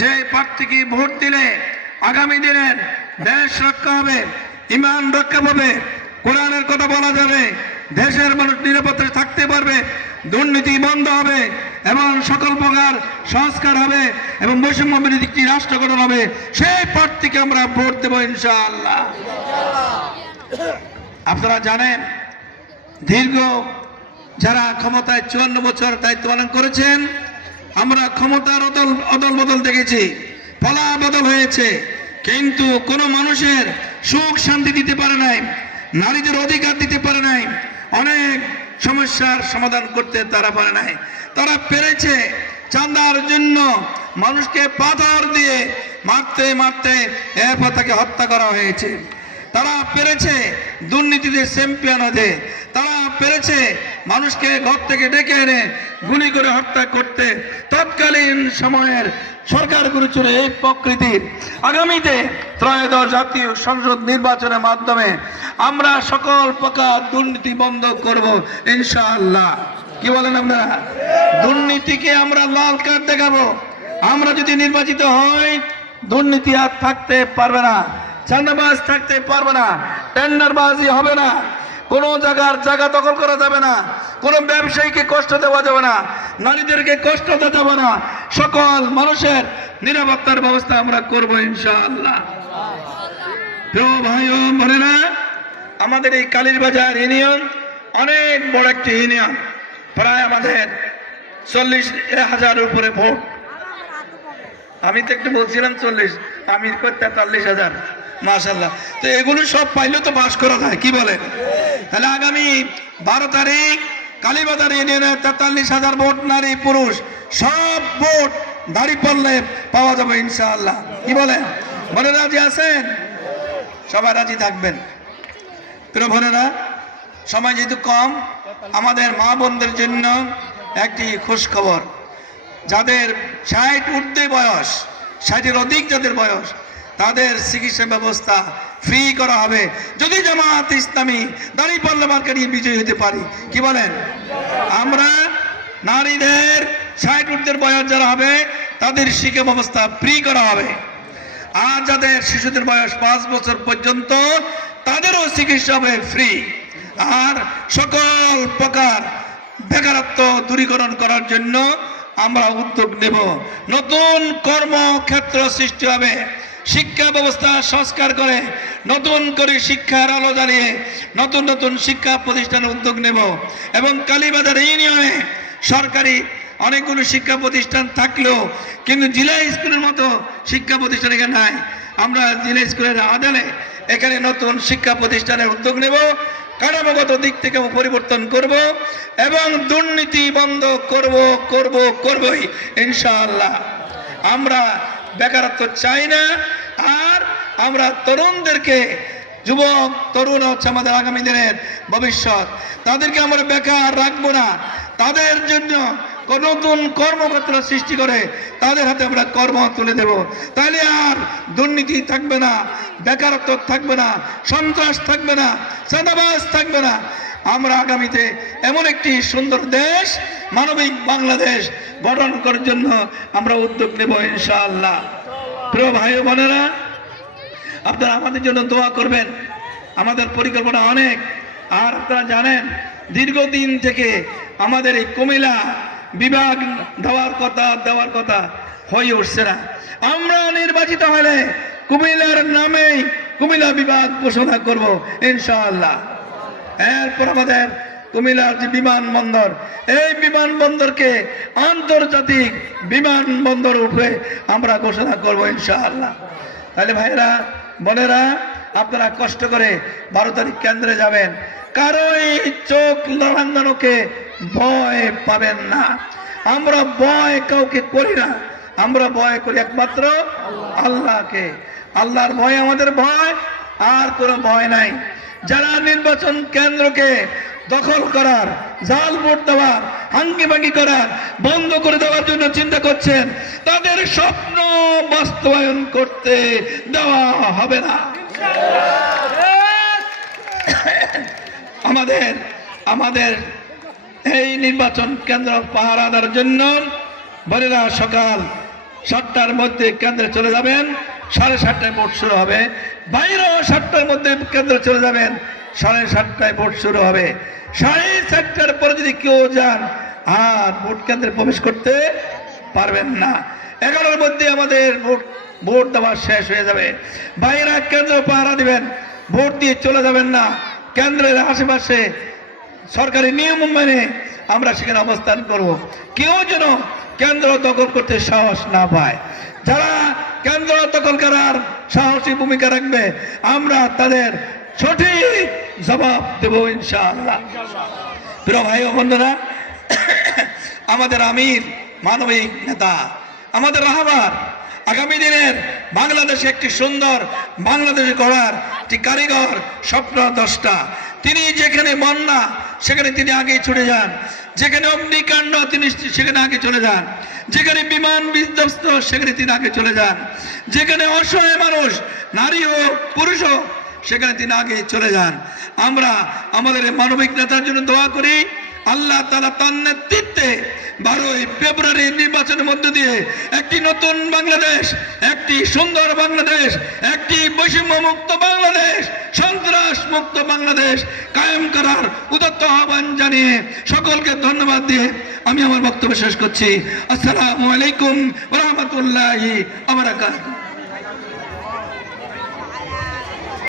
যে প্রার্থীকে ভোট দিলে আগামী দিনের দেশ রক্ষা হবে, ইমান রক্ষা পাবে, কোরআনের কথা বলা যাবে, দেশের মানুষ নিরাপদে থাকতে পারবে, দুর্নীতি বন্ধ হবে এবং সকল প্রকার সংস্কার হবে এবং বৈষম্য বিরোধী একটি রাষ্ট্র গঠন হবে, সেই প্রার্থীকে আমরা ভোট দেব ইনশাআল্লাহ। আপনারা জানেন দীর্ঘ যারা ক্ষমতায় 54 বছর দায়িত্ব পালন করেছেন, আমরা ক্ষমতার অদল বদল দেখেছি, ফলা বদল হয়েছে, কিন্তু কোনো মানুষের সুখ শান্তি দিতে পারে নাই, নারীদের অধিকার দিতে পারে নাই, অনেক সমস্যার সমাধান করতে তারা পারে নাই। তারা পেরেছে চাঁদার জন্য মানুষকে পাথর দিয়ে মারতে মারতে এরপর তাকে হত্যা করা হয়েছে। তারা পেরেছে দুর্নীতিতে চ্যাম্পিয়ন হতে, তারা পেরেছে মানুষকে ঘর থেকে ডেকে এনে গুলি করে হত্যা করতে। তৎকালীন সময়ের সরকারগুলো ছিল এই প্রকৃতির। আগামীতে ত্রয়োদশ জাতীয় সংসদ নির্বাচনের মাধ্যমে আমরা সকল প্রকার দুর্নীতি বন্ধ করব ইনশাআল্লাহ। কি বলেন আপনারা? দুর্নীতিকে আমরা লাল কার্ড দেখাবো। আমরা যদি নির্বাচিত হই, দুর্নীতি আর থাকতে পারবে না, চাঁদাবাজ থাকতে পারবে না, টেন্ডারবাজি হবে না, কোনো জায়গার জায়গা দখল করা যাবে না, কোনো ব্যবসায়ীকে কষ্ট দেওয়া যাবে না, নারীদেরকে কষ্ট দেওয়া যাবে না, সকল মানুষের নিরাপত্তার ব্যবস্থা আমরা করব ইনশাআল্লাহ। প্রিয় ভাই ও বোনেরা, আমাদের এই কালীরবাজার ইউনিয়ন অনেক বড় একটি ইউনিয়ন, প্রায় আমাদের 40,000 উপরে ভোট। আমি তো একটু বলছিলাম 40, আমি 43,000, মাশাআল্লাহ। তো এগুলো সব পাইলেও তো পাস করা যায়, কি বলেন? তাহলে আগামী 12 তারিখ কালীবাজার ইউনিয়নের 43,000 ভোট, নারী পুরুষ সব ভোট দাঁড়িপাল্লে পাওয়া যাবে ইনশাআল্লাহ। কি বলেন? মনে রাজি আছেন? সবাই রাজি থাকবেন। প্রিয় বোনেরা, সময় যেহেতু কম, আমাদের মা বোনদের জন্য একটি খুশ খবর। যাদের 60 ঊর্ধ্বে বয়স, 60-এর অধিক যাদের বয়স, তাদের চিকিৎসা ব্যবস্থা ফ্রি করা হবে যদি জামাত ইসলামী দাঁড়িপাল্লা মার্কা নিয়ে বিজয়ী হতে পারি। কি বলেন? আমরা নারীদের 60 ঊর্ধ্বের বয়স যারা হবে তাদের শিক্ষা ব্যবস্থা ফ্রি করা হবে, আর যাদের শিশুদের বয়স 5 বছর পর্যন্ত তাদেরও চিকিৎসা হবে ফ্রি। আর সকল প্রকার বেকারত্ব দূরীকরণ করার জন্য আমরা উদ্যোগ নেব। নতুন কর্মক্ষেত্র সৃষ্টি হবে, শিক্ষা ব্যবস্থা সংস্কার করে নতুন করে শিক্ষার আলো জ্বালিয়ে নতুন নতুন শিক্ষা প্রতিষ্ঠানের উদ্যোগ নেব। এবং কালীবাজার ইউনিয়নে সরকারি অনেকগুলো শিক্ষা প্রতিষ্ঠান থাকলেও কিন্তু জেলা স্কুলের মতো শিক্ষা প্রতিষ্ঠান এখানে নাই। আমরা জেলা স্কুলের আদলে এখানে নতুন শিক্ষা প্রতিষ্ঠানের উদ্যোগ নেব, কাঠামোগত দিক থেকে পরিবর্তন করব এবং দুর্নীতি বন্ধ করবই ইনশাআল্লাহ। আমরা বেকারত্ব চাই না, আর আমরা তরুণদেরকে, যুবক তরুণ হচ্ছে আমাদের আগামী দিনের ভবিষ্যৎ, তাদেরকে আমরা বেকার রাখবো না। তাদের জন্য নতুন কর্মক্ষেত্র সৃষ্টি করে তাদের হাতে আমরা কর্ম তুলে দেব। তাহলে আর দুর্নীতি থাকবে না, বেকারত্ব থাকবে না, সন্ত্রাস থাকবে না, চাঁদাবাজ থাকবে না। আমরা আগামীতে এমন একটি সুন্দর দেশ, মানবিক বাংলাদেশ গঠন করার জন্য আমরা উদ্যোগ নেব ইনশাআল্লাহ। প্রিয় ভাই ও বোনেরা, আপনারা আমাদের জন্য দোয়া করবেন। আমাদের পরিকল্পনা অনেক, আর আপনারা জানেন দীর্ঘদিন থেকে আমাদের এই কুমিল্লা বিভাগ দেওয়ার কথা হয়ে উঠছে না। আমরা নির্বাচিত হলে কুমিল্লার নামেই কুমিল্লা বিভাগ ঘোষণা করব ইনশাআল্লাহ। এরপর আমাদের কুমিল্লার যে বিমানবন্দর, এই বিমানবন্দরকে আন্তর্জাতিক বিমানবন্দর রূপে আমরা ঘোষণা করব ইনশাআল্লাহ। তাহলে ভাইরা বোনেরা, আপনারা কষ্ট করে 12 তারিখ কেন্দ্রে যাবেন, কারোই চোখ লাগানোকে ভয় পাবেন না। আমরা ভয় কাউকে করি না, আমরা ভয় করি একমাত্র আল্লাহকে। আল্লাহর ভয় আমাদের ভয়, আর কোনো ভয় নাই। যারা নির্বাচন কেন্দ্রকে দখল করার, জাল ভোট দেওয়ার, হাঙ্গিমাঙ্গি করার, বন্ধ করে দেওয়ার জন্য চিন্তা করছেন, তাদের স্বপ্ন বাস্তবায়ন করতে দেওয়া হবে না। আমাদের এই নির্বাচন কেন্দ্র পাহারা দেওয়ার জন্য বোনেরা সকাল 7টার মধ্যে কেন্দ্রে চলে যাবেন, 7:30টায় ভোট শুরু হবে। বাইরেও 7টার মধ্যে কেন্দ্রে চলে যাবেন, 7:30টায় ভোট শুরু হবে। 4:30টার পরে যদি কেউ যান আর ভোট কেন্দ্রে প্রবেশ করতে পারবেন না। 11টার মধ্যে আমাদের ভোট দেওয়া শেষ হয়ে যাবে। বাইরে কেন্দ্র পাহারা দিবেন, ভোট দিয়ে চলে যাবেন না। কেন্দ্রের আশেপাশে সরকারি নিয়ম মেনে আমরা সেখানে অবস্থান করব। কেউ যেন কেন্দ্র দখল করতে সাহস না পায়। যারা কেন্দ্র দখল করার সাহসী ভূমিকা রাখবে আমরা তাদের সঠিক জবাব দেব ইনশাআল্লাহ। প্রিয় ভাই ও বন্ধুরা, আমাদের আমির মানবিক নেতা, আমাদের রাহবার, আগামী দিনের বাংলাদেশে একটি সুন্দর বাংলাদেশ গড়ার একটি কারিগর, স্বপ্ন দ্রষ্টা। তিনি যেখানে বন্যা সেখানে তিনি আগে ছুটে যান, যেখানে অগ্নিকাণ্ড তিনি সেখানে আগে চলে যান, যেখানে বিমান বিধ্বস্ত সেখানে তিনি আগে চলে যান, যেখানে অসহায় মানুষ নারী হোক পুরুষ হোক সেখানে তিনি আগে চলে যান। আমরা আমাদের মানবিক নেতার জন্য দোয়া করি, আল্লাহ তাআলা তার নেতৃত্বে 12ই ফেব্রুয়ারি নির্বাচনের মধ্য দিয়ে একটি নতুন বাংলাদেশ, একটি সুন্দর বাংলাদেশ, একটি বৈষম্য মুক্ত বাংলাদেশ, সন্ত্রাস মুক্ত বাংলাদেশ কায়েম করার উদাত্ত আহ্বান জানিয়ে সকলকে ধন্যবাদ দিয়ে আমি আমার বক্তব্য শেষ করছি। আসসালামু আলাইকুম ওয়া রাহমাতুল্লাহি ওয়া বারাকাতুহু।